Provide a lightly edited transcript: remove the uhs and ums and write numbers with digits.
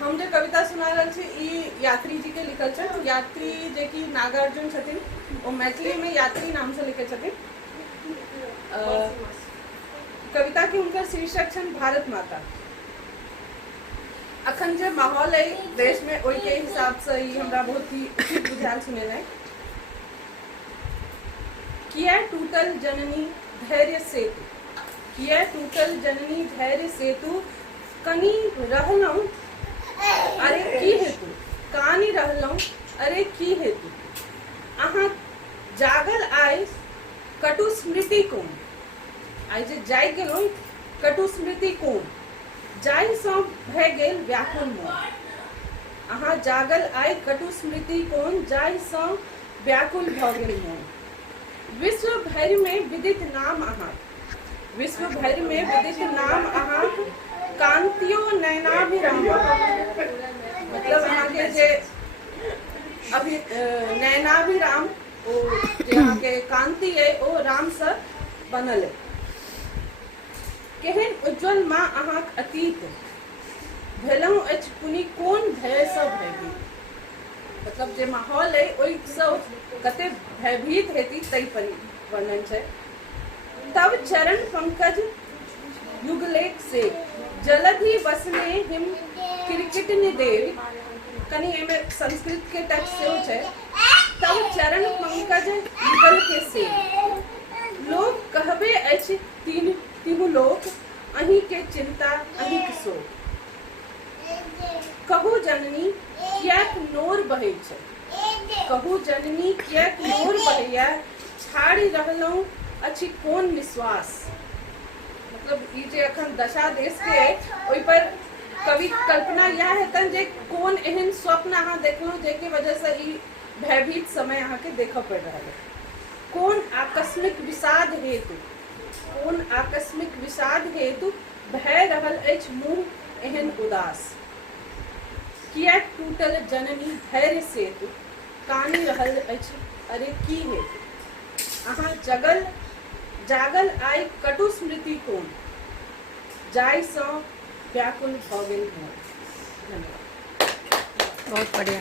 हम जो कविता सुना रहल छी ई यात्री जी के लिखल छै। यात्री जे कि नागार्जुन छथिन, वो मैथिली में यात्री नाम से लिखे छथिन। कविता के उनकर शीर्षक छन भारत माता। अखन जो माहौल है देश में ओई के हिसाब से ई हमरा बहुत ही उचित बुझायल सुनेनाइ। किया टूटल जननी धैर्य सेतु, किया टूटल जननी धैर्य सेतु, कनी रहलहुं अरे की हेतु, कानी रहलहुं अरे की हेतु, अहाँ जागल आइ कटु स्मृति कोन, आइ जे जाग गेलहुं कटु स्मृति कोन, जाहि सँ भए गेल व्याकुल मोन। अहाँ जागल आइ कटु स्मृति कोन, जाहि सँ व्याकुल भऽ गेल मोन। विश्व भरि में विदित नाम अहाँ, विश्व भरि में विदित नाम अहाँ, कांतियो नयनाभिराम। मतलब अहाँ के जे अभी नयनाभिराम ओ जे अहाँ के कांति है ओ राम से बनल है। केहन उज्जवल माँ अहाँक अतीत, भेलहुँ अछि पुनि कोन भय सँ भयभीत। मतलब जे माहौल है ओहि सँ कते भयभीत हेती तै पर वर्णन छै। तब चरण पंकज युगलेख से, जलधि बसने हिम किरकिटनि देव। कनी एमे संस्कृत के टेक्स्ट सेहो छै। तब चरण पंकज युगल के से, लोक कहबे अछि तिहु लोक, अहीं के चिंता अहीं के शोक। कहू जननी कियाक नोर बहै छै, कहू जननी कियाक नोर बहैया, छाड़ी रहलहुं अछि कोन निश्वास। मतलब ई जे अखन दशा देश के ओहि पर कवि कल्पना यह हेतन जे कोन एहन स्वप्न अहाँ देखलहुं जेके वजह से ई भयभीत समय अहाँ के देखऽ पड़ रहा है। कोन आकस्मिक विषाद हेतु, कोन आकस्मिक विषाद हेतु भय रहल अछि मुँह एहन उदास। कियाक टूटल जननी धैर्य सेतु, कानी रहल अछि अरे की हेतु, अहाँ जागल आइ कटु स्मृति कोन, जाहि सँ व्याकुल भऽ गेल मोन। धन्यवाद। बहुत बढ़िया।